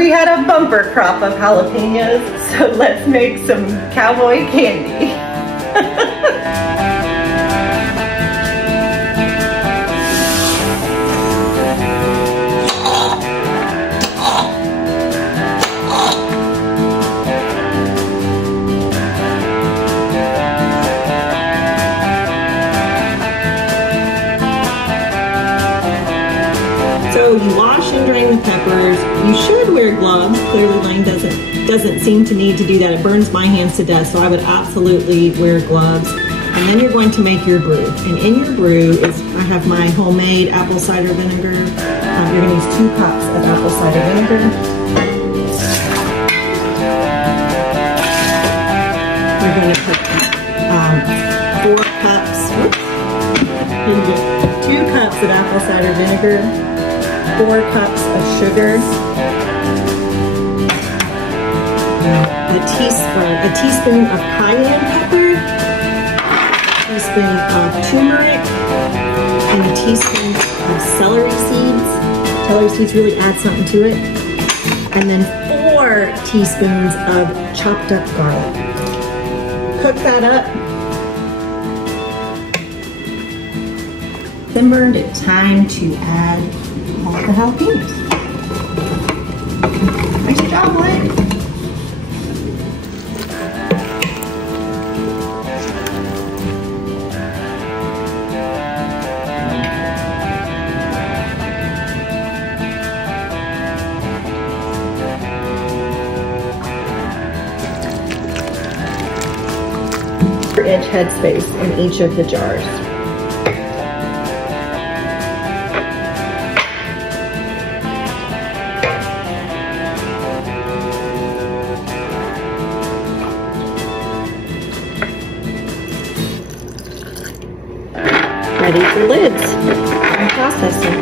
We had a bumper crop of jalapenos, so let's make some cowboy candy. So you wash and drain the peppers. You should wear gloves. Clearly Lane doesn't seem to need to do that. It burns my hands to death, so I would absolutely wear gloves. And then you're going to make your brew. And in your brew is, I have my homemade apple cider vinegar. You're going to use 2 cups of apple cider vinegar. We're going to put 4 cups, 2 cups of apple cider vinegar, 4 cups of sugar, a teaspoon of cayenne pepper, a teaspoon of turmeric, and a teaspoon of celery seeds. Celery seeds really add something to it. And then 4 teaspoons of chopped up garlic. Cook that up. Simmered, it's time to add all the jalapenos. Nice job, Lane. Inch headspace in each of the jars. Ready for lids and processing.